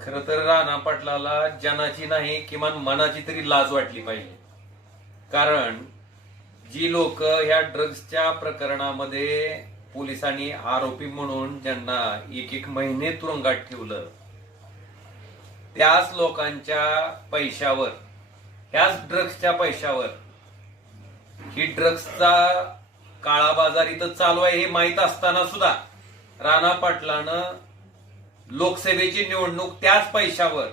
खर तर राणा पाटलाला जनाची नाही किमान मनाची तरी लाज वाटली पाहिजे. कारण जी लोक ह्या ड्रग्सच्या प्रकरणामध्ये पोलिसांनी आरोपी म्हणून ज्यांना एक एक महिने तुरुंगात ठेवलं त्याच लोकांच्या पैशावर ह्याच ड्रग्सच्या पैशावर ही ड्रग्सचा काळा बाजार इथं चालू आहे हे माहीत असताना सुद्धा राणा पाटलानं लोकसभेची निवडणूक त्याच पैशावर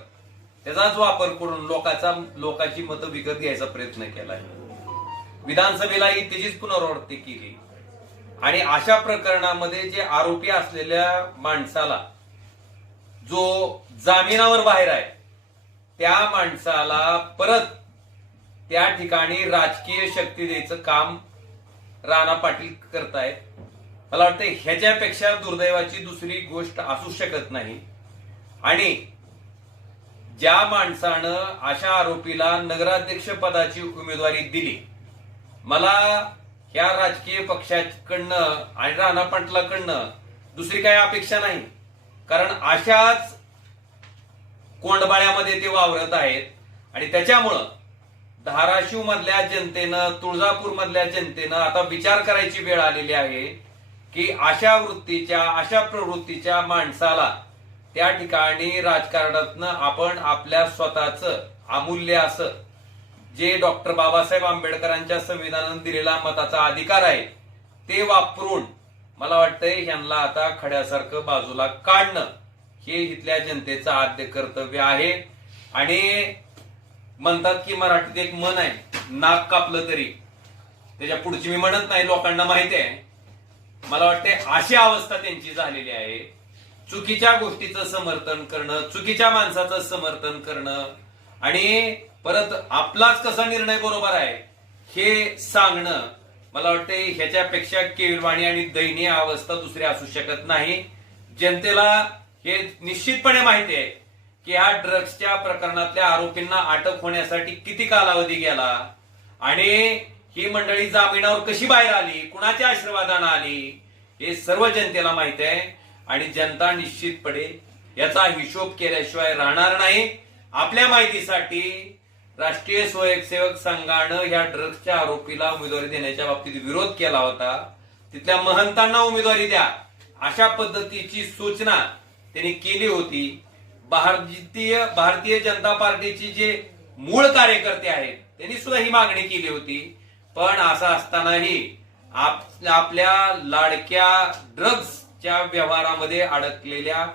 त्याचाच वापर करून लोकांचा लोकांची मतं विकत घ्यायचा प्रयत्न केलाय विधानसभेलाही त्याचीच पुनरावृत्ती केली. आणि अशा प्रकरणामध्ये जे आरोपी असलेल्या माणसाला जो जामिनावर बाहेर आहे त्या माणसाला परत त्या ठिकाणी राजकीय शक्ती द्यायचं काम राणा पाटील करतायत. मला वाटतं ह्याच्यापेक्षा दुर्दैवाची दुसरी गोष्ट असू शकत नाही. आणि ज्या माणसानं अशा आरोपीला नगराध्यक्ष पदाची उमेदवारी दिली मला ह्या राजकीय पक्षाकडनं आणि राणा पाटलाकडनं दुसरी काही अपेक्षा नाही. कारण अशाच कोंडबाळ्यामध्ये ते वावरत आहेत आणि त्याच्यामुळं धाराशिव मधल्या जनतेनं तुळजापूर मधल्या जनतेनं आता विचार करायची वेळ आलेली आहे. की अशा वृत्तीच्या अशा प्रवृत्तीच्या माणसाला त्या ठिकाणी राजकारणातनं आपण आपल्या स्वतःच अमूल्य असं जे डॉक्टर बाबासाहेब आंबेडकरांच्या संविधानानं दिलेला मताचा अधिकार आहे ते वापरून मला वाटतंय ह्यांना आता खड्यासारखं बाजूला काढणं हे इथल्या जनतेचं आद्य कर्तव्य आहे. आणि म्हणतात की मराठीत एक मन आहे नाक कापलं तरी. त्याच्या पुढची मी म्हणत नाही लोकांना माहिती आहे. मला वाटते अशी अवस्था त्यांची झालेली आहे. चुकीच्या गोष्टीचं समर्थन करणं चुकीच्या माणसाचं समर्थन करणं आणि परत आपलाच कसा निर्णय बरोबर आहे हे सांगणं मला वाटते ह्याच्यापेक्षा केविलवाणी आणि दयनीय अवस्था दुसरी असू शकत नाही. जनतेला हे निश्चितपणे माहिती आहे की ह्या ड्रग्सच्या प्रकरणातल्या आरोपींना अटक होण्यासाठी किती कालावधी गेला आणि ही मंडळी जामिनावर कशी बाहेर आली? कुणाच्या आशीर्वादानं आली? हे सर्व जनतेला माहिती आहे. आणि जनता निश्चितपणे याचा हिशोब केल्याशिवाय राहणार नाही. आपल्या माहितीसाठी राष्ट्रीय स्वयंसेवक संघानं या ड्रग्सच्या आरोपीला उमेदवारी देण्याच्या बाबतीत विरोध केला होता. तिथल्या महंतांना उमेदवारी द्या. अशा पद्धतीची सूचना त्यांनी केली होती. भारतीय भारतीय जनता पार्टीची जे मूळ कार्यकर्ते आहेत त्यांनी सुद्धा ही मागणी केली होती. पण असं असतानाही आप- आपल्या लाडक्या ड्रग्सच्या व्यवहारामध्ये अडकलेल्या